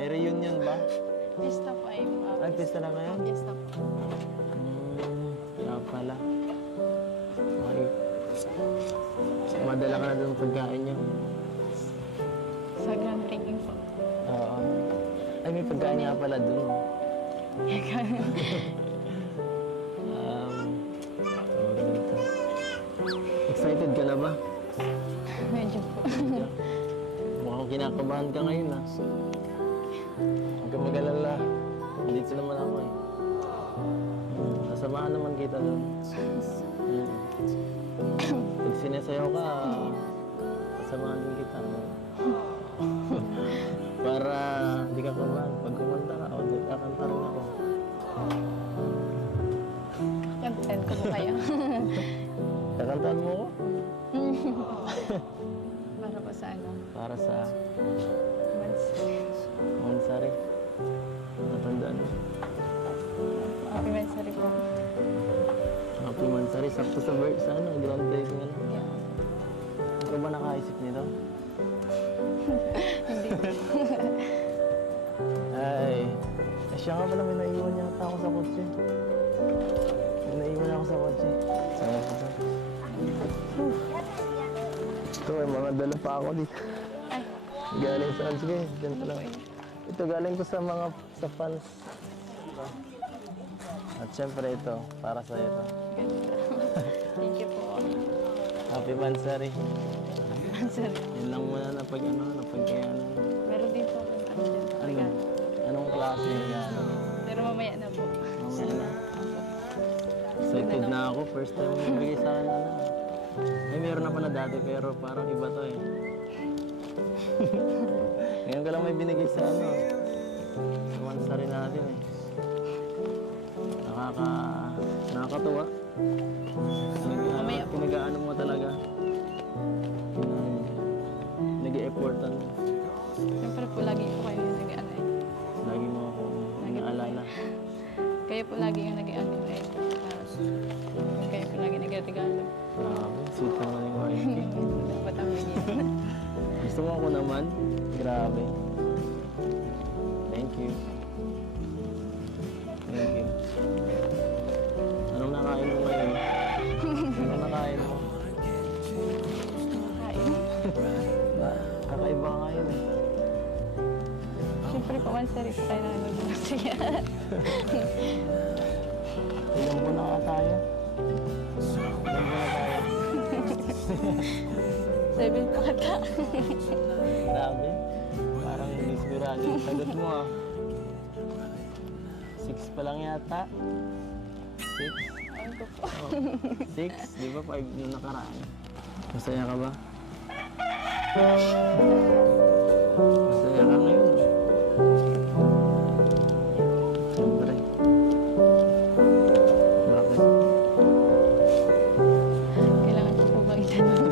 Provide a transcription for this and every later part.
May reunion ba? Pista po ay Ay, pista na ngayon? pista po. Kaya pala. Okay. Madala ka na doon pagkain niyo. Sa grand drinking po. Oo. Ay, may pagkain nga pala doon. Tawag dito. Excited ka na ba? Medyo po. Medyo. Mukhang kinakabahan ka ngayon ah. Huwag kang mag-alala. Dito naman ako eh. Nasamahan naman kita doon. Pag sinasayaw ka, kasamahan din kita. Para di ka kumahan. Pag kumanta ka, o kakanta rin ako. Kantahan ko po kayo. Kakantahan mo ko? Para po sa ano? Para sa Mansari. Mansari. Natandaan mo. Happy Mansari po. Happy Mansari. Sakto sa ano, groundbreaking ano. Yeah. Ano ba nakaisip nito? Hindi po. Ay, siya nga pala may naiwan yata ako sa kotse. May naiwan ako sa kotse. Sana ko sa... Ito, may mga dala pa ako dito. Ay, Galing saan? Sige, dyan pa lang. Ito, galing ko sa mga sa fans. Ito. At syempre ito, para sa ito. ganda. Thank you po. Happy Mansari. Mansari. Yun lang muna na pag ano, na pagkayanan. Meron din po akong ano dyan. Ano? Regalo. Anong klase yung ano? Pero mamaya na po. Mamaya na. Opo. Excited na ako. First time mo bigay sa akin ano. Ay, meron na pala dati pero parang iba to eh. Ngayon ka lang may binigay sa ano. Sa Mansari natin eh. Nakakatuwa. Mamaya po. Pinag-ano mo talaga. Nag-e-effortan mo. Siyempre po, lagi po kayo yung nag-ano eh. Lagi mo ako naalala. Kayo po lagi yung nag-ano eh. Kayo po lagi nag-regalo. Grabe, sweet naman yung wife. Dapat ang bigyan. Gusto mo ako naman? Grabe. Thank you. Thank you. Anong nakain mo ngayon? Anong nakain mo? Kain. Kakaiba ka ngayon eh. Siyempre po, Mansari po tayo nanonood ng masaya. Ilang buwan na nga tayo? Ilang buwan na tayo? 7 pa kata. Grabe. Parang hindi sigurado yung sagot mo ah. 6 pa lang yata. 6? Ano po po? 6? Di ba 5 nung nakaraan? Masaya ka ba? Masaya ka ngayon. Siyempre. Bakit? Kailangan ko po bang itanong?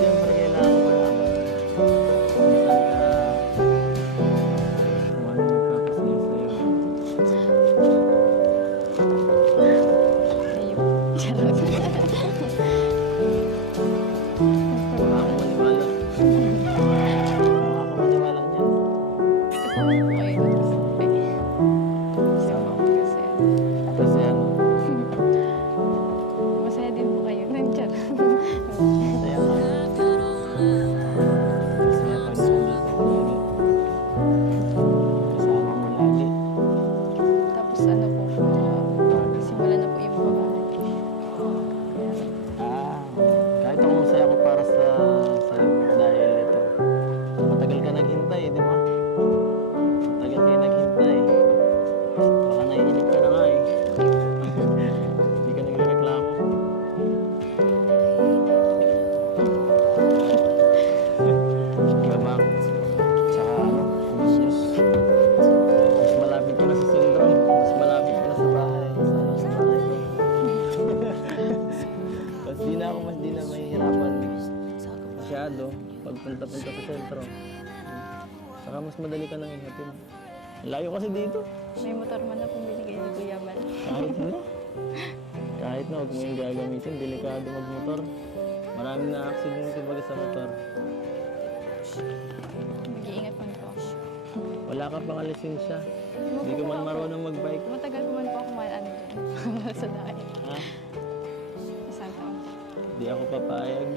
Siyempre kailangan mo malaman kung saan ka, kung ano nagpapasaya sa'yo. Ayun. Charot. Wala akong maniwala. Wala akong maniwala niyan. Kasama po kayo dun sa kape. Kasama ko kasi ano. Kasi ano, Masaya din po kayo. Nandiyan. masaya ka. Masaya pag nandito ko lagi. Kasama mo lagi. Tapos ano po, simula na po yung babae. Kahit ako masaya ko para sa sa'yo dahil ito. Matagal ka naghintay, di ba? Matagal kayo naghintay. Baka naiinip ka na nga eh. Hindi ka nagre-reklamo. Gabak. Tsaka ano, business. Mas malapit ka na sa sentro. Mas malapit ka na sa bahay. Sa bahay ko. Mas di na mahihirapan masyado pagpunta-punta sa sentro. Saka mas madali ka nang ihatid. Layo kasi dito. May motor man na pong binigay ni Kuya Bal. Kahit na huwag mo yung gagamitin, delikado magmotor. Maraming na-accident baga sa motor. Mag-iingat man po ako. Wala ka pang lisensya. Hindi ka man marunong mag-bike. Matagal ko man po ako ano dyan. Sa dahil. Ha? Isang taon. Hindi ako papayag.